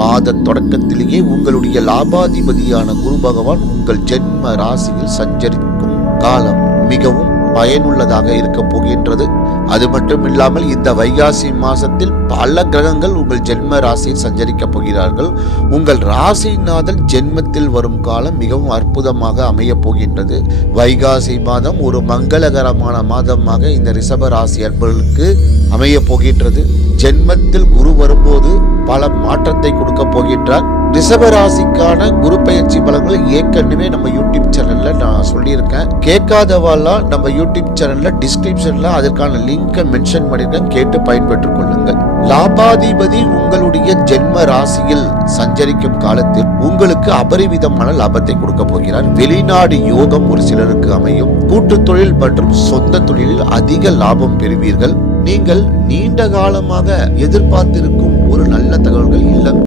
மாத தொடக்கத்திலேயே உங்களுடைய லாபாதிபதியான குரு பகவான் உங்கள் ஜென்ம ராசியில் சஞ்சரிக்கும் காலம் மிகவும் பயனுள்ளதாக இருக்க போகின்றது. அது மட்டும் இல்லாமல் இந்த வைகாசி மாசத்தில் பல கிரகங்கள் உங்கள் ஜென்ம ராசியில் சஞ்சரிக்க போகிறார்கள். உங்கள் ராசிநாதன் ஜென்மத்தில் வரும் காலம் மிகவும் அற்புதமாக அமைய போகின்றது. வைகாசி மாதம் ஒரு மங்களகரமான மாதமாக இந்த ரிஷப ராசி அன்பர்களுக்கு அமைய போகின்றது. ஜென்மத்தில் குரு வரும்போது பல மாற்றத்தை கொடுக்க போகின்றார். ரிஷபராசிக்கான குரு பயிற்சி பலன்களை ஏற்கனவே நம்ம யூடியூப் சேனல்ல நான் சொல்லியிருக்கேன். கேட்காதவாலாம் நம்ம யூடியூப் சேனல்ல டிஸ்கிரிப்ஷன்ல அதற்கான லிங்கை மென்ஷன் பண்ணிருக்கேன், கேட்டு பயன்பெற்றுக் கொள்ளுங்கள். லாபாதிபதி உங்களுடைய ஜென்ம ராசியில் சஞ்சரிக்கும் காலத்தில் உங்களுக்கு அபரிவிதமான லாபத்தை கொடுக்க போகிறார். வெளிநாடு யோகம் ஒரு சிலருக்கு அமையும். கூட்டு தொழில் மற்றும் சொந்த தொழிலில் அதிக லாபம் பெறுவீர்கள். நீங்கள் நீண்ட காலமாக எதிர்பார்த்திருக்கும் ஒரு நல்ல தகவல்கள் இல்லம்